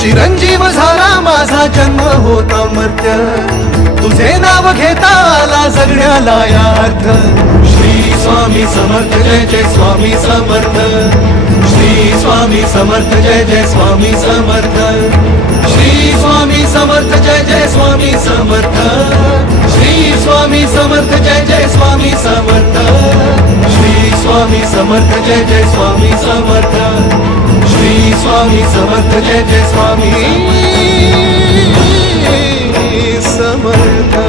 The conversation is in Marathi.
चिरंजीव झाला माझा जन्म होता मर्त्य, तुझे नाव घेता आला जगण्याला यार्थ. श्री स्वामी समर्थ जय जय स्वामी समर्थ, श्री स्वामी समर्थ जय जय स्वामी समर्थ, श्री स्वामी समर्थ जय जय स्वामी समर्थ, श्री स्वामी समर्थ जय जय स्वामी समर्थ, श्री स्वामी समर्थ जय जय स्वामी समर्थ, श्री स्वामी समर्थ जय जय स्वामी समर्थ.